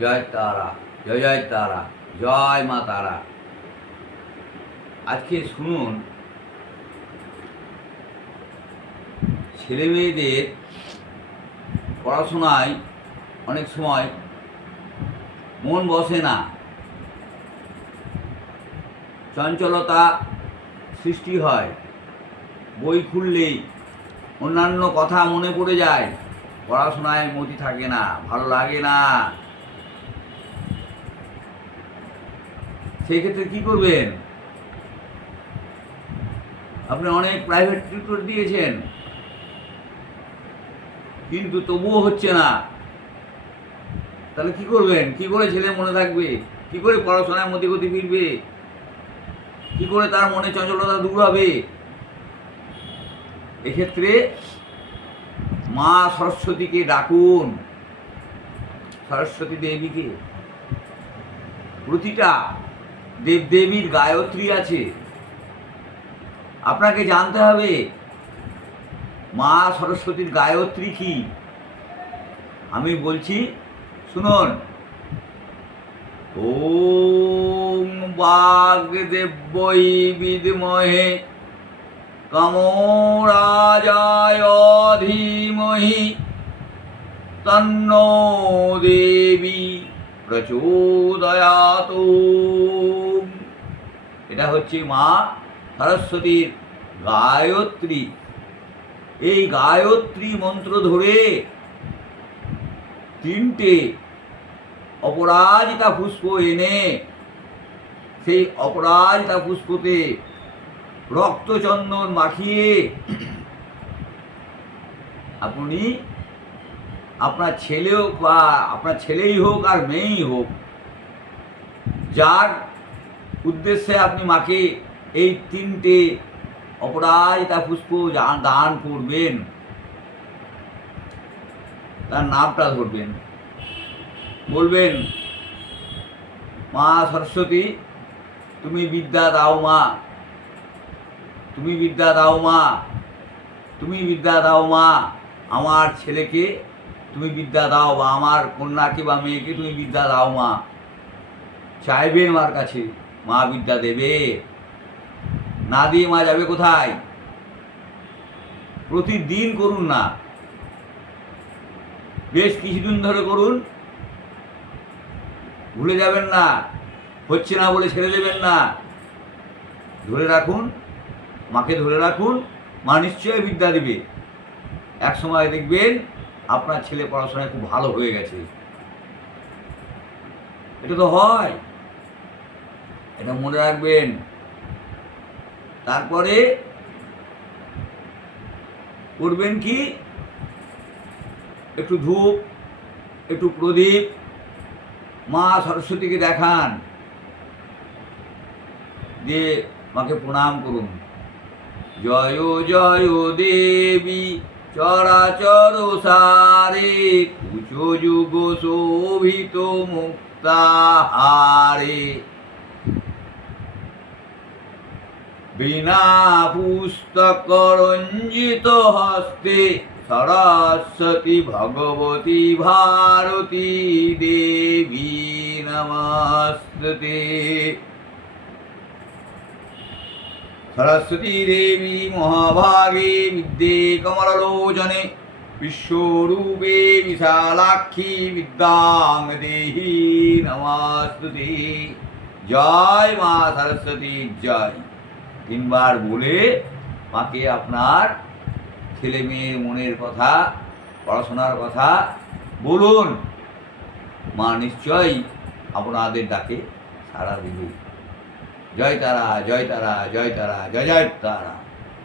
জয় তারা, জয় জয় তারা, জয় মা তারা। আজকে শুনুন, ছেলে মেয়েদের পড়াশোনায় অনেক সময় মন বসে না, চঞ্চলতা সৃষ্টি হয়। বই খুললেই অন্যান্য কথা মনে পড়ে যায়, পড়াশোনায় মতি থাকে না, ভালো লাগে না। সেই ক্ষেত্রে কী করবেন? আপনি অনেক প্রাইভেট টিউটর দিয়েছেন, কিন্তু তবুও হচ্ছে না। তাহলে কি করবেন? কি করে ছেলে মনে থাকবে? কি করে পড়াশোনায় মতিগতি ফিরবে? কি করে তার মনে চঞ্চলতা দূর হবে? এক্ষেত্রে মা সরস্বতীকে ডাকুন, সরস্বতী দেবীকে। প্রতিটা দেবদেবীর গায়ত্রী আছে, আপনাকে জানতে হবে মা সরস্বতীর গায়ত্রী কি। আমি বলছি, শুনুন। ওম বাগদেবৈ বিদ্মহে কামরাজায় ধীমহি তন্নো দেবী প্রচোদয়াৎ। এটা হচ্ছে মা সরস্বতীর গায়ত্রী। এই গায়ত্রী মন্ত্র ধরে তিনটে অপরাজিতা পুষ্প এনে সেই অপরাজিতা পুষ্পতে রক্তচন্দন মাখিয়ে আপনি আপনার ছেলেও বা আপনার ছেলেই হোক আর মেয়েই হোক, যার উদ্দেশ্যে আপনি মাকে এই তিনটে অপরাজিতা পুষ্প দান করবেন, তার নামটা ধরবেন, বলবেন, মা সরস্বতী তুমি বিদ্যা দাও মা, তুমি বিদ্যা দাও মা, তুমি বিদ্যা দাও মা। আমার ছেলেকে তুমি বিদ্যা দাও, বা আমার কন্যাকে বা মেয়েকে তুমি বিদ্যা দাও মা। চাইবেন মার কাছে, মা বিদ্যা দেবে। না দিয়ে মা যাবে কোথায়? প্রতিদিন করুন না, বেশ কিছুদিন ধরে করুন, ভুলে যাবেন না। হচ্ছে না বলে ছেড়ে দেবেন না, ধরে রাখুন, মাকে ধরে রাখুন। মা নিশ্চয়ই বিদ্যা দিবে। এক সময় দেখবেন আপনার ছেলে পড়াশোনায় খুব ভালো হয়ে গেছে। এটা তো হয়, এটা মনে রাখবেন। তারপরে করবেন কি? একটু ধূপ, একটু প্রদীপ মা সরস্বতীকে দেখান, দিয়ে মাকে প্রণাম করুন। জয় জয় দেবী চরাচর সারে, কুচো যুগ শোভিত মুক্তাহারে, বিনা পুস্তক রঞ্জিত হস্তে, সরস্বতী ভগবতী ভারতী দেবী নমস্তুতে। সরস্বতী দেবী মহাভাগে বিদ্যে কমললোচনে, বিশ্বরূপে বিশালাক্ষী বিদ্যাং দেহি নমস্তুতে। জয় মা সরস্বতী জয়। তিনবার বলে মাকে আপনার ছেলে মেয়ের মনের কথা, পড়াশোনার কথা বলুন। মা নিশ্চয়ই আপনাদের ডাকে সাড়া দিবে। জয় তারা, জয় তারা, জয় তারা, জয় জয় তারা।